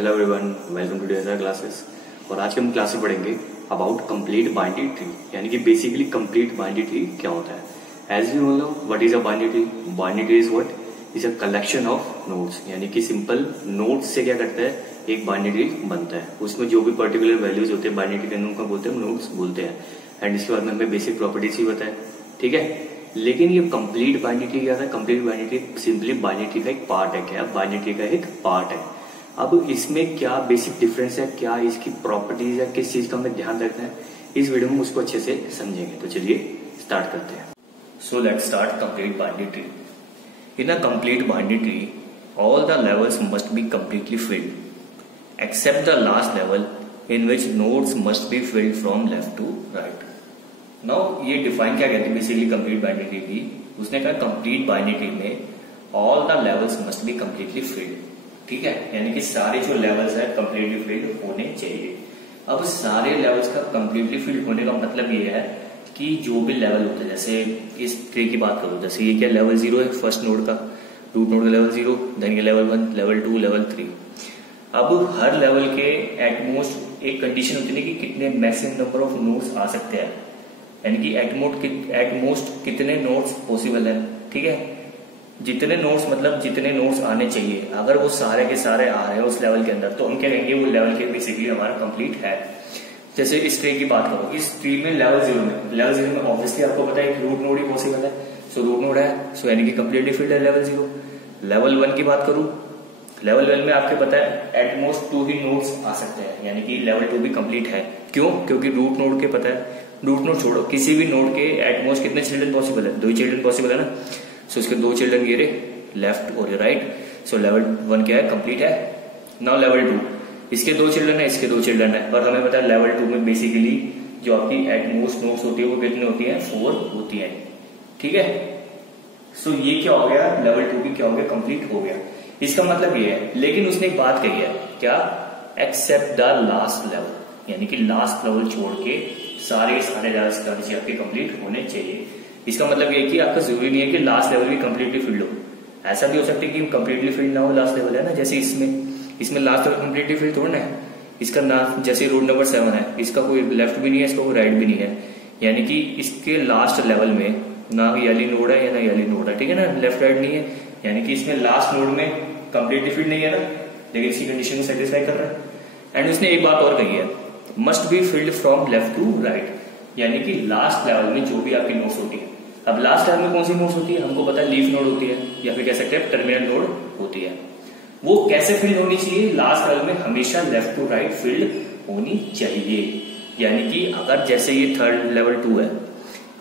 Hello everyone, welcome to DSR classes. और आज के हम क्लास में पढ़ेंगे अबाउट कंप्लीट बाइनरी ट्री, यानी कि बेसिकली कंप्लीट बाइनरी ट्री क्या होता है। As you know what is a binary tree. Binary tree is what is a collection of nodes, यानी कि सिंपल नोड्स से क्या करता है, एक बाइनरी ट्री बनता है। उसमें जो भी पर्टिकुलर वैल्यूज होते हैं बाइनरी ट्री के उनको बोलते हैं नोड्स बोलते हैं। एंड इसके बाद में हमें बेसिक प्रॉपर्टीज भी बताया, ठीक है। लेकिन ये कंप्लीट बाइनरी ट्री क्या था? Complete binary tree simply binary tree का एक पार्ट है। क्या? बाइनरी ट्री का एक पार्ट है। अब इसमें क्या बेसिक डिफरेंस है, क्या इसकी प्रॉपर्टीज है, किस चीज का हमें ध्यान रखना है, इस वीडियो में उसको अच्छे से समझेंगे। तो चलिए स्टार्ट करते हैं। So let's start complete binary tree. In a complete binary tree all the levels must be completely filled except the last level in which nodes must be filled from left to right. Now ये define क्या कहते हैं basically complete binary tree की? उसने कहा complete binary tree में all the levels must be completely filled, ठीक है, यानी कि सारे जो लेवल्स है कंप्लीटली फिल्ड होने चाहिए। अब सारे लेवल्स का कंप्लीटली फिल्ड होने का मतलब ये है कि जो भी लेवल होता है, जैसे इस ट्री की बात करो, जैसे ये क्या लेवल 0 है फर्स्ट नोड का, रूट नोड का लेवल 0, देन ये लेवल 1, लेवल 2, लेवल 3। अब हर लेवल के एटमोस्ट एक कंडीशन होती है कि कितने मैक्सिमम नंबर ऑफ नोड्स आ सकते हैं, यानी कि एटमोस्ट कितने नोड्स पॉसिबल है, ठीक है। जितने नोड्स मतलब जितने नोड्स आने चाहिए, अगर वो सारे के सारे आ रहे हैं उस लेवल के अंदर, तो हम क्या कहेंगे वो लेवल के बेसिकली हमारा कंप्लीट है। जैसे इस ट्री की बात करो, इस ट्री में लेवल 0 में ऑब्वियसली आपको पता है कि रूट नोड ही पॉसिबल है, सो रूट नोड है, सो यानी कि कंप्लीटली फिल्ड है लेवल 0। लेवल 1 की बात करूं, लेवल 1 में आपको पता है एटमोस्ट 2 ही नोड्स आ सकते हैं, यानी कि लेवल 2 भी कंप्लीट है। क्यों? क्योंकि रूट नोड के पता है, रूट नोड छोड़ो, किसी भी नोड के एटमोस्ट कितने चिल्ड्रन पॉसिबल है? 2 ही चिल्ड्रन पॉसिबल है ना। सो इसके 2 चिल्ड्रन ये रहे, लेफ्ट और राइट। सो लेवल 1 क्या है? कंप्लीट है। नाउ लेवल 2, इसके 2 चिल्ड्रन है, इसके 2 चिल्ड्रन है, और हमें पता है लेवल 2 में बेसिकली जो आपकी एटमोस्ट नोड्स होती है वो कितनी होती है? 4 होती है, ठीक है। सो ये क्या हो गया? लेवल 2 भी क्या हो गया? कंप्लीट हो गया। इसका मतलब ये है, लेकिन उसने एक बात कही है, क्या? एक्सेप्ट द लास्ट लेवल, यानी कि लास्ट लेवल छोड़ के सारे लेवल्स आपके कंप्लीट होने चाहिए। इसका मतलब ये है कि आपका जरूरी नहीं है कि लास्ट लेवल भी कंप्लीटली फिल्ड हो। ऐसा भी हो सकता है कि कंप्लीटली फिल्ड ना हो, लास्ट लेवल है ना, जैसे इसमें लास्ट लेवल कंप्लीटली फिल्ड थोड़ा है। इसका नाम जैसे रूट नंबर 7 है, इसका कोई लेफ्ट भी नहीं है, इसका कोई राइट भी नहीं है, यानी कि इसके लास्ट लेवल में ना येली नोड है या ना येली नोड है, ठीक है ना, लेफ्ट राइट नहीं है, यानी कि इसमें लास्ट नोड में कंप्लीटली फिल्ड नहीं है ना, लेकिन इसकी कंडीशन को सेटिस्फाई कर रहा है। एंड उसने एक बात और कही है, must be filled from left to right, यानी कि लास्ट लेवल में जो भी आपकी नोड्स होती है। अब लास्ट लेवल में कौन सी नोड्स होती है? हमको पता है लीफ नोड होती है, या फिर कह सकते हैं टर्मिनल नोड होती है। वो कैसे फिल्ड होनी चाहिए? लास्ट लेवल में हमेशा लेफ्ट टू राइट फिल्ड होनी चाहिए, यानी कि अगर जैसे ये थर्ड लेवल 2 है,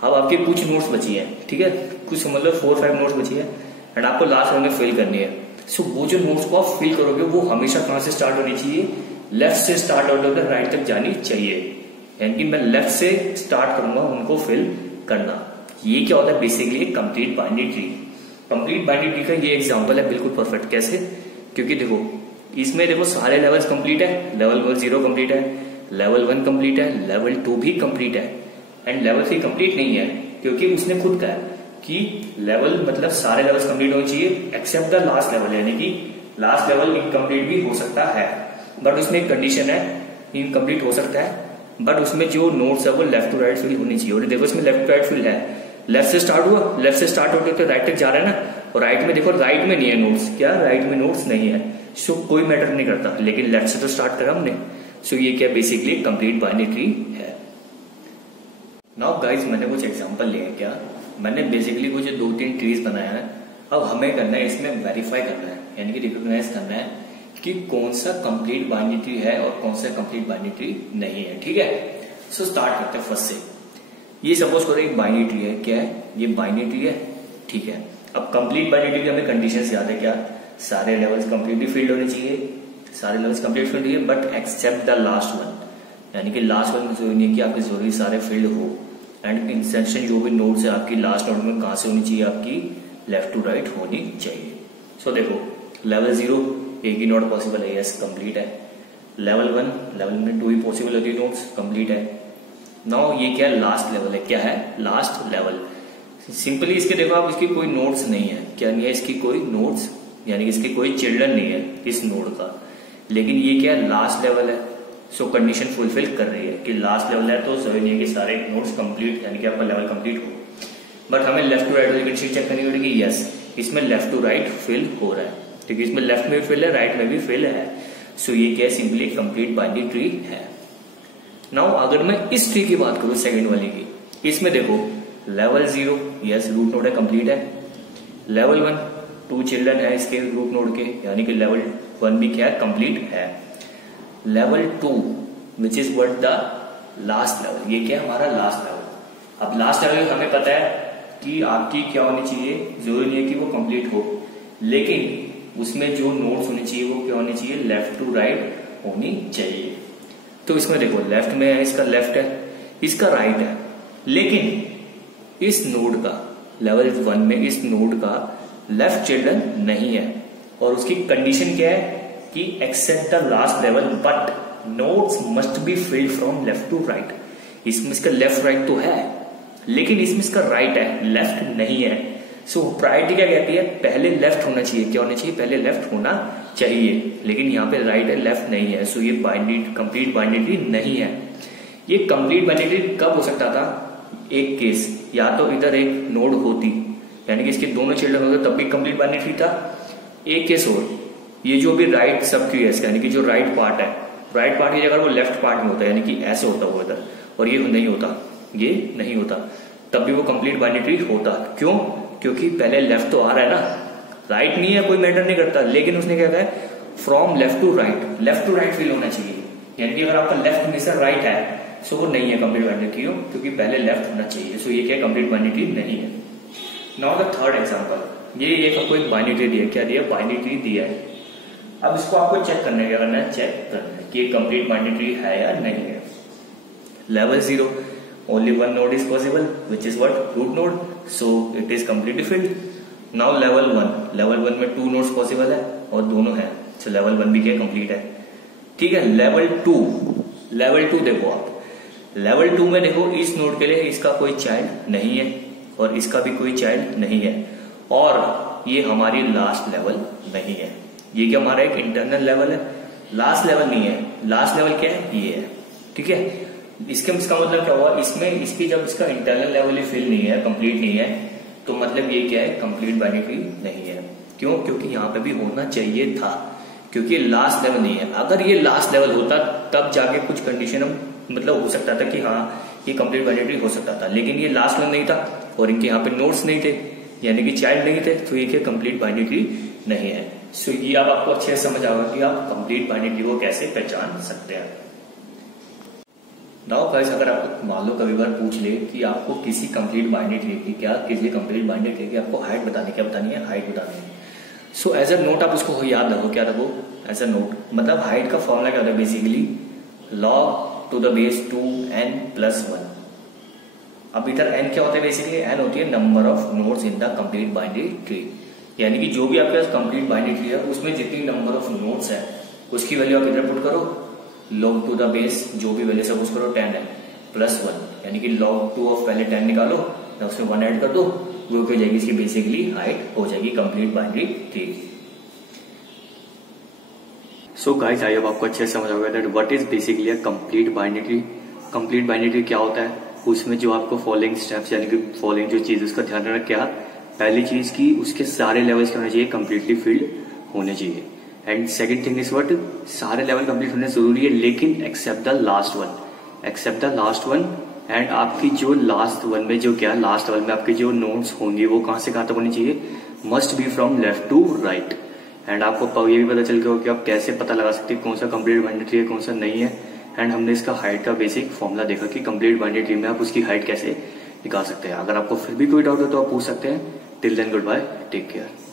अब आपके कुछ नोट्स बची है, ठीक है, कुछ मतलब 4-5 नोट्स बची है, एंड आपको लास्ट में फिल करनी है। सो वो जो नोट्स को आप फिल करोगे वो हमेशा कहां से स्टार्ट होनी चाहिए? लेफ्ट से स्टार्ट आउट होकर राइट तक जानी चाहिए, यानी कि मैं लेफ्ट से स्टार्ट करूंगा उनको फिल करना। ये क्या होता है? Basically complete binary tree. Complete binary tree का ये एग्जाम्पल है, बिल्कुल परफेक्ट। कैसे? क्योंकि देखो इसमें देखो सारे लेवल्स कंप्लीट है, लेवल 0 कंप्लीट है, लेवल 1 कंप्लीट है, लेवल 2 भी कंप्लीट है, एंड लेवल 3 कंप्लीट नहीं है, क्योंकि उसने खुद कहा कि लेवल मतलब सारे लेवल्स कंप्लीट होने चाहिए एक्सेप्ट द लास्ट लेवल, यानी कि लास्ट लेवल इनकम्प्लीट भी हो सकता है, बट उसमें एक कंडीशन है, इनकम्प्लीट हो सकता है, बट उसमें जो नोट्स है वो लेफ्ट टू राइट फिल होनी चाहिए। और देखो इसमें लेफ्ट टू राइट फिल है, लेफ्ट से स्टार्ट हुआ, लेफ्ट से स्टार्ट होकर तो राइट तक जा रहा है ना, और राइट में देखो राइट में नहीं है नोट्स, क्या राइट में नोट्स नहीं है, सो कोई मैटर नहीं करता, लेकिन लेफ्ट से तो स्टार्ट करा हमने। सो ये क्या बेसिकली कंप्लीट बाइनरी ट्री है। नाउ गाइस मैंने कुछ एग्जांपल लिए हैं, क्या मैंने बेसिकली कुछ 2-3 ट्रीज बनाया है। अब हमें करना है इसमें वेरीफाई करना है, यानी कि रिकॉग्नाइज करना है कि कौन सा कंप्लीट बाइनरी ट्री है और कौन सा कंप्लीट बाइनरी ट्री नहीं है, ठीक है। सो स्टार्ट करते हैं फर्स्ट से। ये सपोज करो एक बाइनरी ट्री है, क्या है ये? बाइनरी ट्री है, ठीक है। अब कंप्लीट बाइनरी ट्री की हमें कंडीशन याद है, क्या? सारे लेवल्स कंप्लीटली फिल्ड होने चाहिए, सारे लेवल्स कंप्लीट फिल्ड चाहिए, but except the last one, यानी कि लास्ट वन में जरूरी नहीं है कि आपके जरूरी सारे फिल्ड हो, एंड इंसेंशन जो भी नोड्स है आपकी लास्ट नोड में कहां से होनी चाहिए? आपकी लेफ्ट टू राइट होनी चाहिए। सो देखो लेवल 0 एक ही नोड पॉसिबल है, यस कंप्लीट है। लेवल 1 लेवल में 2 ही पॉसिबल होती है नोड्स, कंप्लीट है। नाउ ये क्या लास्ट लेवल है, क्या है? Last level. सिंपली इसके देखो आप, इसकी कोई नोड्स नहीं है, क्या नहीं है? इसकी कोई नोड्स, यानी कि इसके कोई चिल्ड्रन नहीं है इस नोड का, लेकिन ये क्या लास्ट लेवल है, सो कंडीशन फुलफिल कर रही है कि लास्ट लेवल है, तो जरूरी नहीं है कि सारे नोड्स कंप्लीट यानी कि आपका लेवल कंप्लीट हो, बट हमें लेफ्ट टू राइट वाली कंडीशन चेक करनी पड़ेगी। यस, इसमें लेफ्ट टू राइट फिल हो रहा है, क्योंकि इसमें लेफ्ट में भी फिल है, राइट में भी फिल है, सो ये क्या सिंपली कंप्लीट बाइनरी ट्री है। नाउ अगर मैं इस ट्री की बात करूं सेकंड वाली की, इसमें देखो लेवल 0 यस रूट नोड है, कंप्लीट है। लेवल 1 2 चिल्ड्रन है इसके रूट नोड के, यानी कि लेवल 1 भी क्या है, कंप्लीट है। Level 2 which is what the last level, ये क्या है हमारा लास्ट लेवल। अब लास्ट लेवल हमें पता है कि आपकी क्या होनी चाहिए, जरूरी नहीं है कि वो कंप्लीट हो, लेकिन उसमें जो नोड्स होने चाहिए वो क्या होने चाहिए, लेफ्ट टू राइट होनी चाहिए। तो इसमें देखो लेफ्ट में है, इसका लेफ्ट है, इसका राइट है, लेकिन इस नोड का लेवल 1 में इस नोड का लेफ्ट चिल्ड्रन नहीं है, और उसकी कंडीशन क्या है कि except the last level but nodes must be filled from left to right. इसमें इसका लेफ्ट राइट तो है, लेकिन इसमें इसका राइट है, लेफ्ट नहीं है। सो प्रायोरिटी क्या कहती है, पहले लेफ्ट होना चाहिए, क्या होना चाहिए, पहले लेफ्ट होना चाहिए, लेकिन यहाँ पे राइट है, लेफ्ट नहीं है, सो ये बाइनरी कंप्लीट बाइनरी ट्री नहीं है। ये कंप्लीट बाइनरी ट्री कब हो सकता था, एक केस, या तो इधर एक नोड होती यानी कि इसके दोनों चिल्ड्रन होते तब भी कंप्लीट बाइनरी ट्री था। एक केस और, ये जो भी राइट सब क्यूएस यानी कि जो राइट पार्ट है, राइट पार्ट की जगह वो लेफ्ट पार्ट में होता है, यानी कि ऐसे होता वो इधर, और ये नहीं होता, ये नहीं होता, तब भी वो कंप्लीट बाइनरी ट्री होता। क्यों, क्योंकि पहले लेफ्ट तो आ रहा है ना, राइट नहीं है कोई मैटर नहीं करता, लेकिन उसने क्या कहा है from left to right, left to right fill होना चाहिए, यानी कि अगर आपका लेफ्ट में से राइट है सो वो नहीं है कंप्लीट बाइनरी ट्री, क्योंकि पहले लेफ्ट होना चाहिए, सो ये क्या कंप्लीट बाइनरी ट्री नहीं है। नाउ द थर्ड एग्जांपल, ये एक आपको एक बाइनरी ट्री दिया, क्या दिया, बाइनरी ट्री दिया है। अब इसको आपको चेक करना है, क्या करना है, चेक करना है कि कंप्लीट बाइनरी ट्री है या नहीं है। Level 0 only one node is possible, which is what, root node, so it is completely filled. Now level 1 में 2 nodes possible है और दोनों हैं, so level 1 भी क्या कंप्लीट है, ठीक है। लेवल 2 देखो आप, लेवल 2 में देखो इस नोड के लिए इसका कोई चाइल्ड नहीं है और इसका भी कोई चाइल्ड नहीं है, और ये हमारी लास्ट लेवल नहीं है, ये क्या हमारा एक इंटरनल लेवल है, लास्ट लेवल नहीं है। लास्ट लेवल क्या है, ये है, ठीक है। इसका मतलब क्या हुआ, इसमें इसकी जब इसका इंटरनल लेवल ही फिल नहीं है, कंप्लीट नहीं है, तो मतलब ये क्या है, कंप्लीट बाइनरी ट्री नहीं है। क्यों, क्योंकि यहाँ पे भी होना चाहिए था, क्योंकि लास्ट लेवल नहीं है। अगर ये लास्ट लेवल होता तब जाके कुछ कंडीशन हम मतलब हो सकता था कि हाँ ये कंप्लीट बाइनरी ट्री हो सकता था, लेकिन ये लास्ट लेवल नहीं था और इनके यहाँ पे नोड्स नहीं थे, यानी कि चाइल्ड नहीं थे, तो ये क्या कंप्लीट बाइनरी ट्री नहीं है। सो ये आपको अच्छे से समझ आएगा कि आप कंप्लीट बाइनरी ट्री को कैसे पहचान सकते हैं। नाउ गाइस, अगर आपको मान लो कभी बार पूछ ले कि आपको किसी कंप्लीट बाइनरी ट्री की किसी कंप्लीट बाइनरी ट्री की आपको हाइट बतानी, क्या बतानी है, हाइट बतानी है। सो एज अ नोट आप उसको याद रखो, क्या रखो, एज अ नोट, मतलब हाइट का फॉर्मूला क्या होता है, basically log to the base 2n+1। अब इधर n क्या होता है, बेसिकली n होती है number of nodes in the complete binary tree, यानी कि जो भी आपके पास कंप्लीट बाइनरी ट्री है उसमें जितनी नंबर ऑफ नोड्स है उसकी वैल्यू आप इधर पुट करो, log टू द बेस जो भी वैल्यू सपोज करो 10 है +1, यानी कि log 2 ऑफ पहले 10 निकालो, उसमें 1 ऐड कर दो, वो क्या हो जाएगी, इसकी बेसिकली हाइट हो जाएगी complete binary tree. So guys, I hope आपको अच्छे से समझ आ गया that what is basically a complete binary tree. Complete binary tree क्या होता है, उसमें जो आपको फॉलोइंग स्टेप्स यानी कि फॉलोइंग जो चीज उसका ध्यान रखना, क्या पहली चीज की उसके सारे लेवल्स क्या होने चाहिए, कंप्लीटली फिल्ड होने चाहिए। And second thing is what, सारे लेवल कंप्लीट होने जरूरी है, लेकिन except the last one. And आपकी जो लास्ट वन में जो क्या लास्ट लेवल में आपकी जो नोड्स होंगी वो कहां से कहां तक होनी चाहिए, must be from left to right. And आपको ये भी पता चल गया कि आप कैसे पता लगा सकते हैं कौन सा कंप्लीट बाइनरी ट्री है, कौन सा नहीं है। एंड हमने इसका हाइट का बेसिक फॉर्मूला देखा कि कंप्लीट बाइनरी ट्री में आप उसकी हाइट कैसे निकाल सकते हैं। अगर आपको फिर भी कोई डाउट हो तो आप पूछ सकते हैं। Till then good bye, take care.